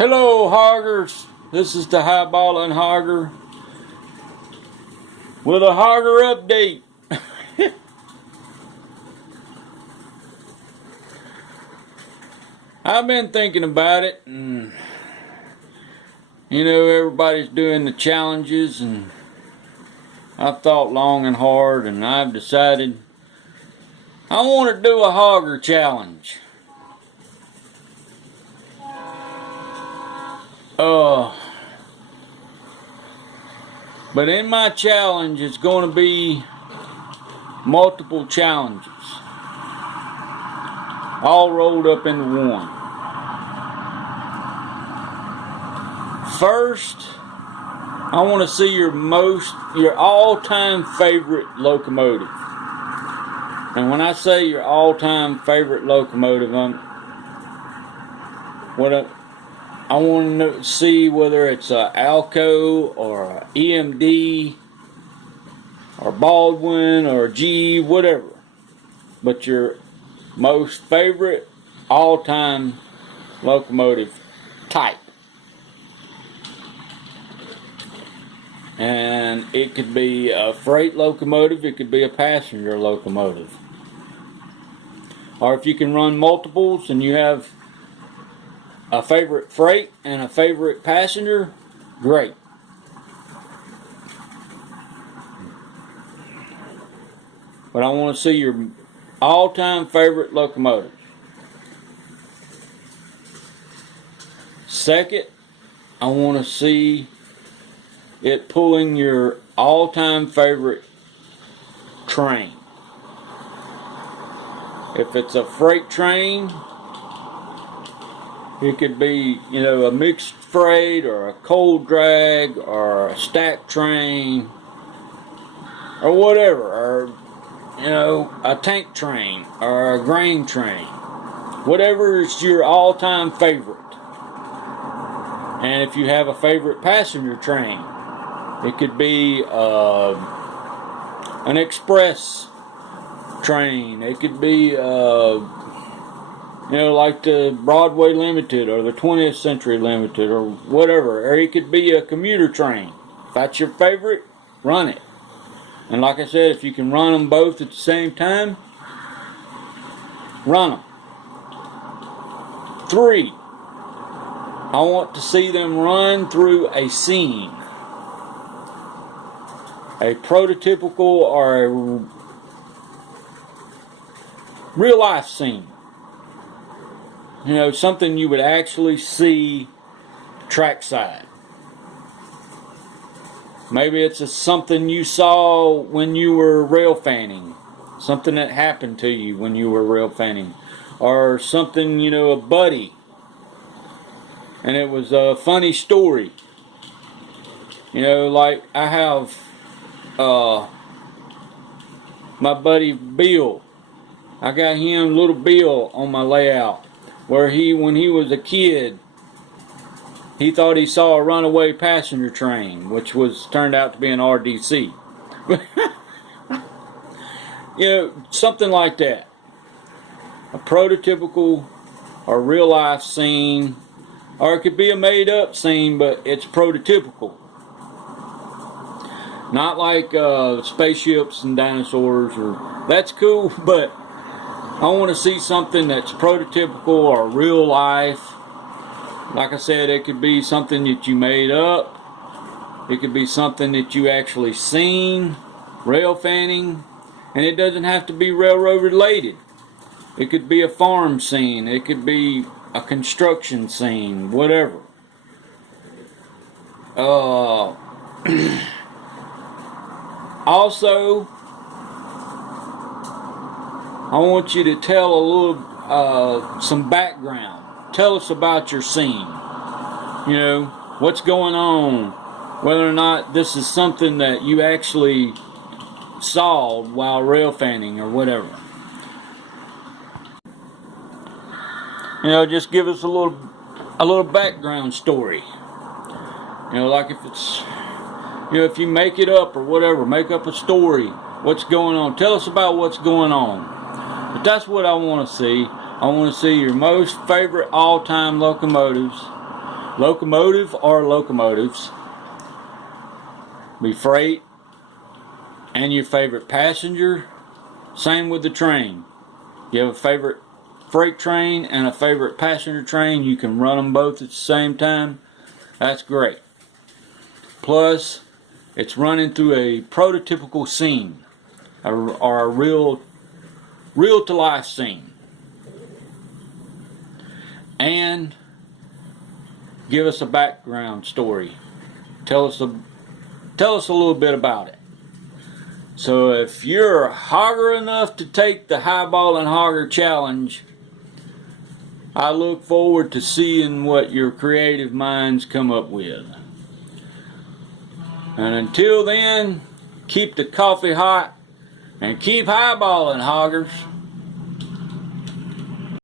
Hello, hoggers. This is the highballing hogger with a hogger update. I've been thinking about it, and everybody's doing the challenges, and I've thought long and hard, and I've decided I want to do a hogger challenge. But in my challenge, it's going to be multiple challenges, all rolled up into one. First, I want to see your all-time favorite locomotive. And when I say your all-time favorite locomotive, I want to see whether it's a Alco or a EMD or Baldwin or G, whatever. But your most favorite all-time locomotive type. And it could be a freight locomotive, it could be a passenger locomotive. Or if you can run multiples and you have a favorite freight and a favorite passenger, great. But I want to see your all-time favorite locomotive. Second, I want to see it pulling your all-time favorite train. If it's a freight train, it could be, a mixed freight or a cold drag or a stacked train or whatever, or a tank train or a grain train. Whatever is your all-time favorite. And if you have a favorite passenger train, it could be an express train. It could be like the Broadway Limited or the 20th Century Limited or whatever. Or it could be a commuter train. If that's your favorite, run it. And like I said, if you can run them both at the same time, run them. 3, I want to see them run through a scene. A prototypical or a real life scene. Something you would actually see trackside. Maybe it's something you saw when you were rail fanning. Something that happened to you when you were rail fanning. Or something, a buddy. And it was a funny story. Like I have my buddy Bill. I got him, little Bill, on my layout. Where when he was a kid, he thought he saw a runaway passenger train, which turned out to be an RDC. Something like that. A prototypical or real life scene, or it could be a made up scene, but it's prototypical. Not like spaceships and dinosaurs, that's cool, but I want to see something that's prototypical or real life. Like I said, it could be something that you made up. It could be something that you actually seen, rail fanning, and it doesn't have to be railroad related. It could be a farm scene. It could be a construction scene, whatever. Also, I want you to tell a little, some background. Tell us about your scene. What's going on. Whether or not this is something that you actually saw while rail fanning or whatever. Just give us a little background story. Like if it's, if you make it up or whatever, make up a story. What's going on? Tell us about what's going on. But that's what I want to see. I want to see your most favorite all-time locomotives locomotive or locomotives, be freight and your favorite passenger. Same with the train. You have a favorite freight train and a favorite passenger train, you can run them both at the same time. That's great. Plus, it's running through a prototypical scene, or a real to life scene, and give us a background story. Tell us a little bit about it. So if you're hogger enough to take the highball and hogger challenge, I look forward to seeing what your creative minds come up with. And until then, keep the coffee hot and keep highballing, hoggers.